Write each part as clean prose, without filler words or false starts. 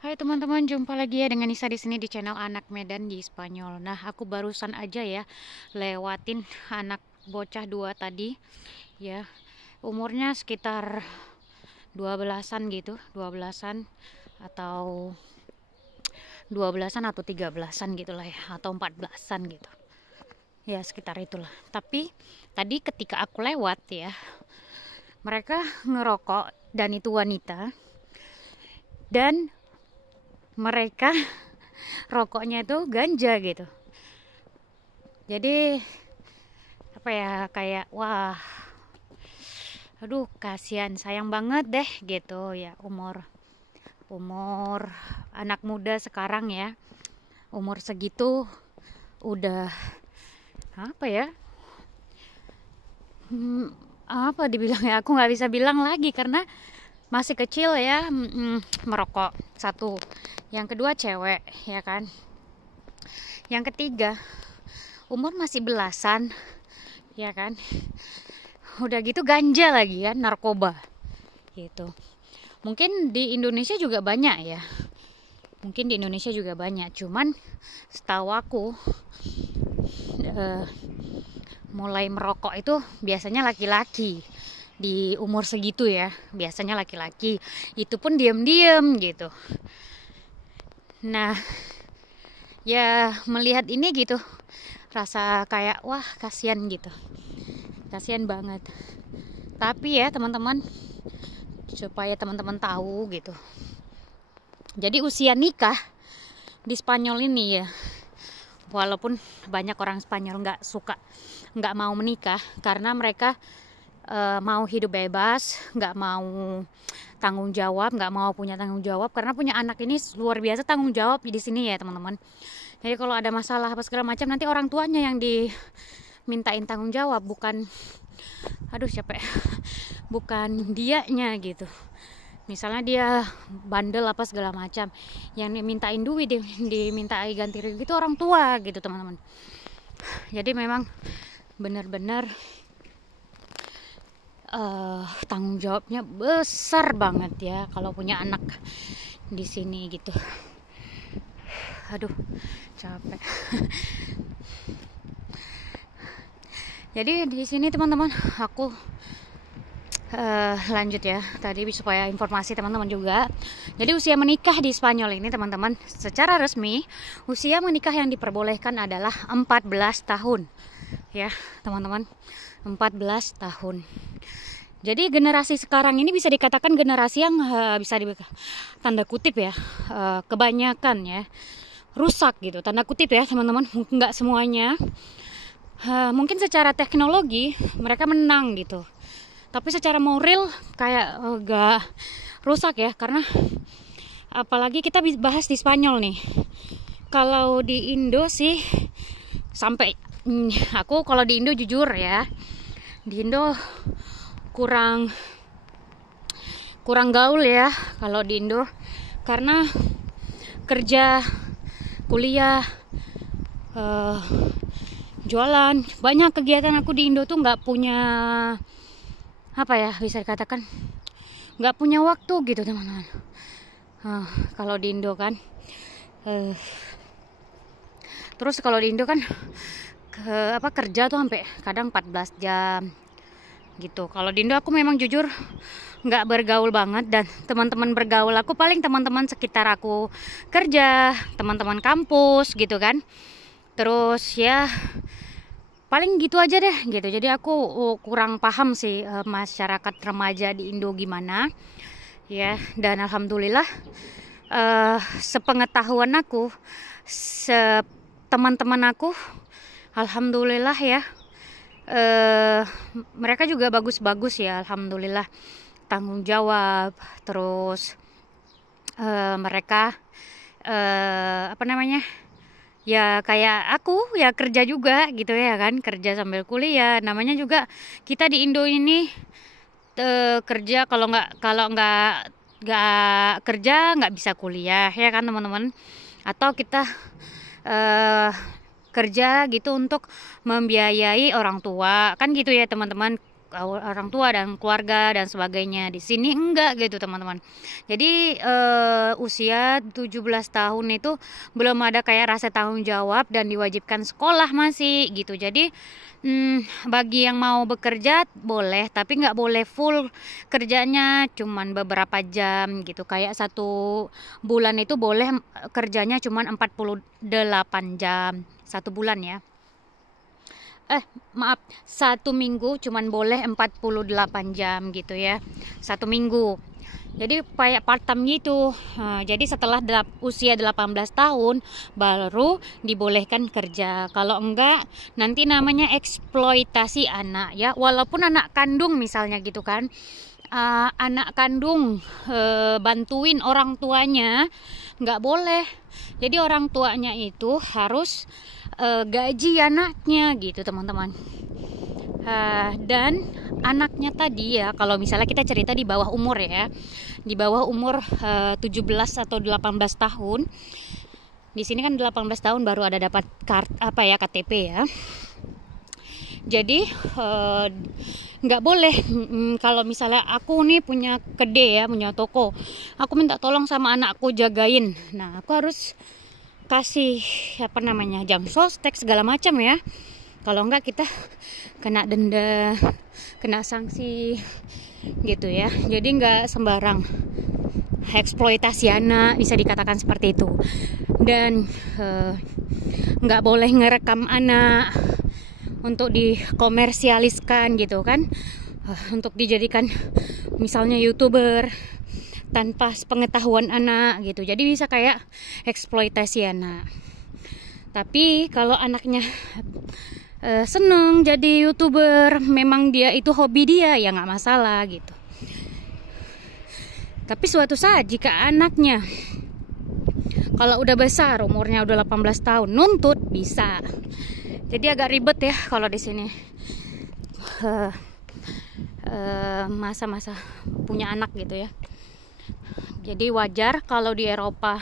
Hai teman-teman, jumpa lagi ya dengan Nisa di sini di channel Anak Medan di Spanyol. Nah, aku barusan aja ya lewatin anak bocah dua tadi ya. Umurnya sekitar 12-an gitu, 12-an atau 12-an atau 13-an gitu lah ya, atau 14-an gitu. Ya, sekitar itulah. Tapi tadi ketika aku lewat ya, mereka ngerokok dan itu wanita, dan mereka rokoknya itu ganja gitu. Jadi apa ya, kayak wah, aduh kasihan, sayang banget deh gitu ya. Umur umur anak muda sekarang ya, umur segitu udah apa ya, apa dibilang ya, aku nggak bisa bilang lagi karena masih kecil ya. Merokok satu, yang kedua cewek ya kan, yang ketiga umur masih belasan ya kan, udah gitu ganja lagi kan, narkoba gitu. Mungkin di Indonesia juga banyak ya, mungkin di Indonesia juga banyak, cuman setahu aku mulai merokok itu biasanya laki-laki di umur segitu ya, biasanya laki-laki, itu pun diam-diam gitu. Nah ya, melihat ini gitu rasa kayak wah kasihan gitu, kasihan banget. Tapi ya teman-teman, supaya teman-teman tahu gitu, jadi usia nikah di Spanyol ini ya, walaupun banyak orang Spanyol nggak mau menikah karena mereka mau hidup bebas, nggak mau tanggung jawab, nggak mau punya tanggung jawab, karena punya anak ini luar biasa tanggung jawab di sini ya teman-teman. Jadi kalau ada masalah apa segala macam, nanti orang tuanya yang dimintain tanggung jawab, bukan bukan dianya gitu. Misalnya dia bandel apa segala macam, yang dimintain duit, dimintai ganti rugi itu orang tua gitu teman-teman. Jadi memang benar-benar tanggung jawabnya besar banget ya kalau punya anak di sini gitu. Aduh capek. Jadi di sini teman-teman, aku lanjut ya tadi supaya informasi teman-teman juga. Jadi usia menikah di Spanyol ini teman-teman, secara resmi usia menikah yang diperbolehkan adalah 14 tahun ya teman-teman, 14 tahun. Jadi generasi sekarang ini bisa dikatakan generasi yang bisa tanda kutip ya, kebanyakan ya rusak gitu, tanda kutip ya teman-teman. Nggak semuanya, mungkin secara teknologi mereka menang gitu, tapi secara moral kayak agak rusak ya. Karena apalagi kita bahas di Spanyol nih, kalau di Indo sih sampai aku kalau di Indo jujur ya, di Indo kurang gaul ya kalau di Indo, karena kerja, kuliah, jualan, banyak kegiatan. Aku di Indo tuh nggak punya apa ya, bisa dikatakan nggak punya waktu gitu teman-teman. Kalau di Indo kan terus kalau di Indo kan kerja tuh sampai kadang 14 jam gitu. Kalau di Indo aku memang jujur nggak bergaul banget, dan teman-teman bergaul aku paling teman-teman sekitar aku kerja, teman-teman kampus gitu kan. Terus ya paling gitu aja deh gitu. Jadi aku kurang paham sih masyarakat remaja di Indo gimana ya. Dan alhamdulillah sepengetahuan aku, teman-teman aku alhamdulillah ya, mereka juga bagus-bagus ya alhamdulillah, tanggung jawab. Terus mereka apa namanya ya, kayak aku ya kerja juga gitu ya kan, kerja sambil kuliah. Namanya juga kita di Indo ini kerja, kalau nggak kerja nggak bisa kuliah ya kan teman-teman. Atau kita kerja gitu untuk membiayai orang tua kan gitu ya teman-teman. orang tua dan keluarga dan sebagainya. Di sini enggak gitu teman-teman. Jadi usia 17 tahun itu belum ada kayak rasa tanggung jawab dan diwajibkan sekolah masih gitu. Jadi bagi yang mau bekerja boleh, tapi nggak boleh full kerjanya, cuman beberapa jam gitu. Kayak 1 bulan itu boleh kerjanya cuman 48 jam 1 bulan ya. Maaf, 1 minggu cuman boleh 48 jam gitu ya, 1 minggu. Jadi kayak part time gitu. Jadi setelah usia 18 tahun baru dibolehkan kerja. Kalau enggak nanti namanya eksploitasi anak ya. Walaupun anak kandung misalnya gitu kan, anak kandung bantuin orang tuanya nggak boleh. Jadi orang tuanya itu harus gaji anaknya gitu teman-teman. Dan anaknya tadi ya, kalau misalnya kita cerita di bawah umur ya, di bawah umur 17 atau 18 tahun. Di sini kan 18 tahun baru ada dapat KTP ya. Jadi nggak boleh kalau misalnya aku nih punya kedai ya, punya toko, aku minta tolong sama anakku jagain. Nah, aku harus kasih jam sostek segala macam ya. Kalau enggak kita kena denda, kena sanksi gitu ya. Jadi enggak sembarang eksploitasi anak, bisa dikatakan seperti itu. Dan enggak boleh ngerekam anak untuk dikomersialiskan gitu kan, untuk dijadikan misalnya YouTuber tanpa pengetahuan anak gitu. Jadi bisa kayak eksploitasi anak. Tapi kalau anaknya seneng jadi YouTuber, memang dia itu hobi dia, ya nggak masalah gitu. Tapi suatu saat jika anaknya kalau udah besar, umurnya udah 18 tahun, nuntut bisa. Jadi agak ribet ya kalau di sini. Masa-masa punya anak gitu ya. Jadi wajar kalau di Eropa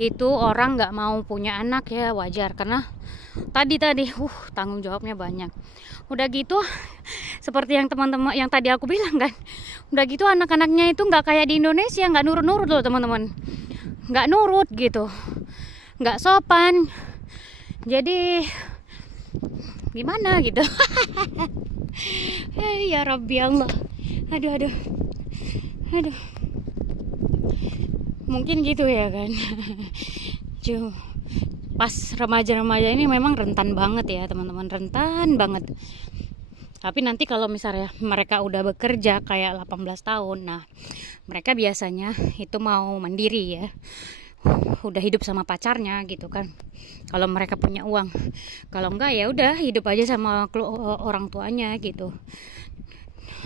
itu orang nggak mau punya anak ya, wajar karena tadi tanggung jawabnya banyak. Udah gitu seperti yang teman-teman yang tadi aku bilang kan, udah gitu anak-anaknya itu nggak kayak di Indonesia, nggak nurut-nurut loh teman-teman, nggak nurut gitu, nggak sopan. Jadi gimana gitu. Ya Rabbi Allah, aduh mungkin gitu ya kan. Pas remaja-remaja ini memang rentan banget ya teman-teman, rentan banget. Tapi nanti kalau misalnya mereka udah bekerja kayak 18 tahun, nah mereka biasanya itu mau mandiri ya, udah hidup sama pacarnya gitu kan, kalau mereka punya uang. Kalau enggak ya udah hidup aja sama orang tuanya gitu.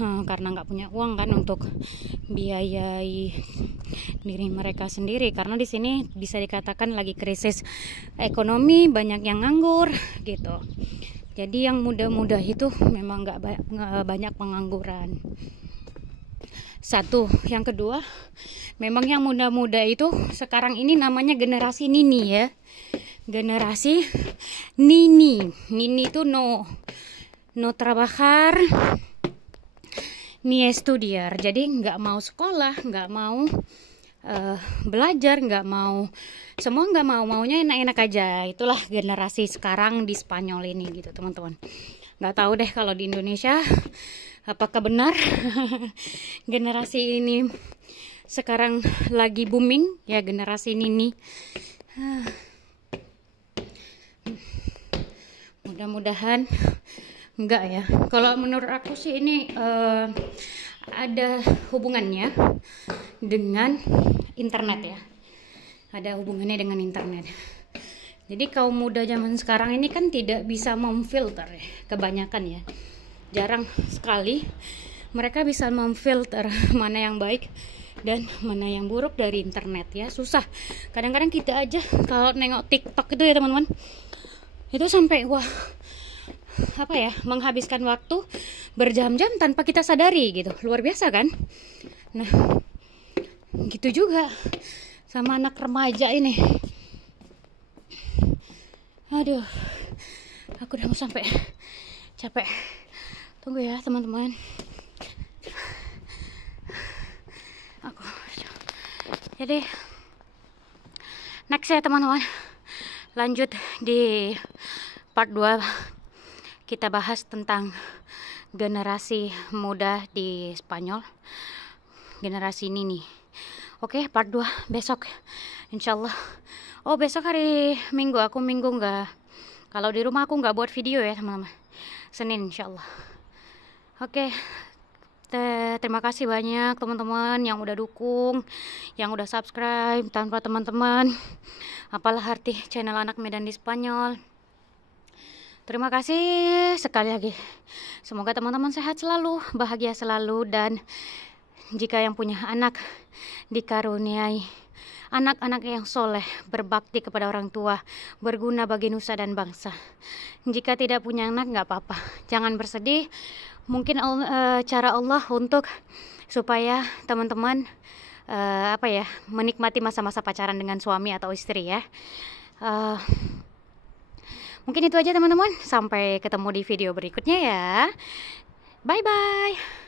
Karena nggak punya uang kan untuk biayai diri mereka sendiri, karena di sini bisa dikatakan lagi krisis ekonomi, banyak yang nganggur gitu. Jadi yang muda-muda itu memang nggak banyak pengangguran. Satu, yang kedua, memang yang muda-muda itu sekarang ini namanya generasi Nini ya, generasi Nini. Nini itu no trabajar ni estudiar. Jadi nggak mau sekolah, nggak mau belajar, nggak mau, semua nggak mau, maunya enak-enak aja. Itulah generasi sekarang di Spanyol ini gitu teman-teman. Nggak tahu deh kalau di Indonesia apakah benar generasi ini sekarang lagi booming ya, generasi ini. Mudah-mudahan enggak ya. Kalau menurut aku sih ini ada hubungannya dengan internet ya. Ada hubungannya dengan internet. Jadi kaum muda zaman sekarang ini kan tidak bisa memfilter ya, kebanyakan ya. Jarang sekali mereka bisa memfilter mana yang baik dan mana yang buruk dari internet ya. Susah. Kadang-kadang kita aja kalau nengok TikTok itu ya teman-teman, itu sampai menghabiskan waktu berjam-jam tanpa kita sadari gitu. Luar biasa kan? Nah, gitu juga sama anak remaja ini. Aduh, aku udah mau sampai capek. Tunggu ya teman-teman. Jadi next ya teman-teman, lanjut di part 2 kita bahas tentang generasi muda di Spanyol, generasi ini nih. Oke, part 2 besok insyaallah. Oh, besok hari Minggu, aku Minggu nggak, kalau di rumah aku nggak buat video ya teman-teman. Senin insyaallah. Oke, terima kasih banyak teman-teman yang udah dukung, yang udah subscribe. Tanpa teman-teman, apalah arti channel Anak Medan di Spanyol. Terima kasih sekali lagi. Semoga teman-teman sehat selalu, bahagia selalu, dan jika yang punya anak dikaruniai anak-anak yang soleh, berbakti kepada orang tua, berguna bagi nusa dan bangsa. Jika tidak punya anak, nggak apa-apa, jangan bersedih. Mungkin cara Allah untuk supaya teman-teman menikmati masa-masa pacaran dengan suami atau istri ya. Mungkin itu aja teman-teman. Sampai ketemu di video berikutnya ya. Bye bye.